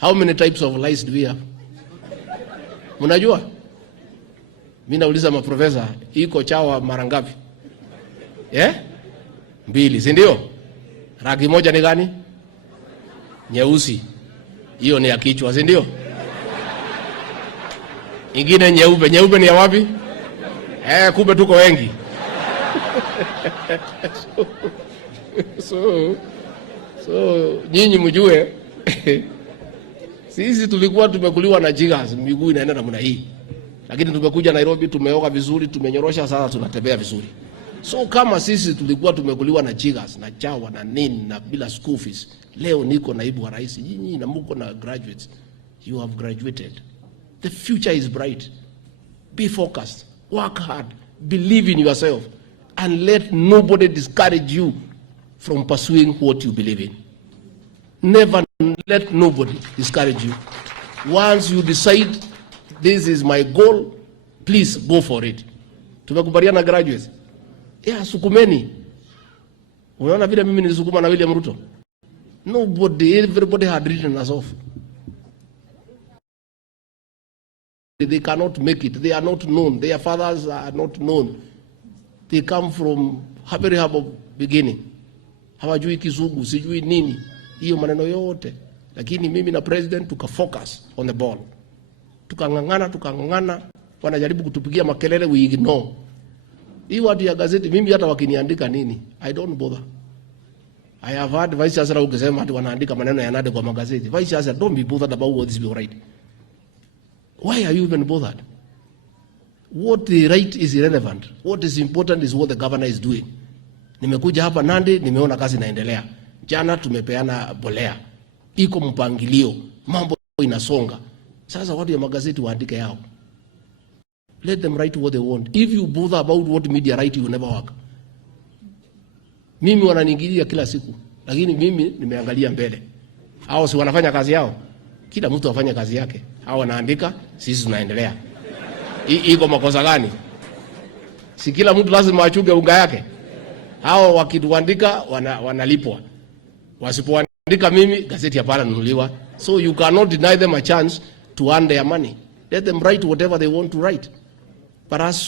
How many types of lies do we have? Mnajua? Mimi nauliza maprofesa, iko chawa mara ngapi? Mbili, si ndio? Rangi moja ni gani? Nyeusi. Hiyo ni ya kichwa, si ndio? Ingine nyeupe. Nyeupe ni ya wapi? Kumbe tuko wengi. So nyinyi mjue sisi tulikuwa tumekuliwa na jigas, miguu inaenda namna hii. Lakini tumekuja Nairobi, tumeoga vizuri, tumenyorosha, sasa tunatembea vizuri. So kama sisi tulikuwa tumekuliwa na jigas, na chawa na nini na bila school fees, leo niko naibu wa rais, nyinyi na mko na graduates. You have graduated. The future is bright. Be focused. Work hard. Believe in yourself. And let nobody discourage you from pursuing what you believe in. Never let nobody discourage you. Once you decide, this is my goal, please go for it. Tumekubaliana graduates. Sukumeni. Unaona vile mimi nilisukuma na William Ruto? Everybody had written us off. They cannot make it. They are not known. Their fathers are not known. They come from a very humble beginning. Hawajui Kizungu, sijui nini. Hiyo maneno yote. Lakini mimi na president tukafocus on the ball. Tukangangana. Wanajaribu kutupigia makelele, we ignore. Hii watu ya gazeti, mimi hata wakiniandika nini, I don't bother. I have heard Vice Chancellor ukisema ati wanaandika maneno ya nade kwa magazeti. Vice Chancellor, don't be bothered about what is being right. Why are you even bothered? What they write is irrelevant. What is important is what the governor is doing. Nimekuja hapa Nandi, nimeona kazi inaendelea. Jana tumepeana bolea. Iko mpangilio, mambo inasonga. Sasa watu ya magazeti waandike yao. Let them write what they want. If you bother about what media write, you will never work. Mimi wananiingilia kila siku, lakini mimi nimeangalia mbele. Hao si wanafanya kazi yao? Kila mtu afanye kazi yake. Hao wanaandika, sisi tunaendelea. Iko makosa gani? Si kila mtu lazima achunge unga yake? Hao wakituandika wanalipwa. Wasipoandika mimi, gazeti hapana nunuliwa. So you cannot deny them a chance to earn their money. Let them write whatever they want to write. But as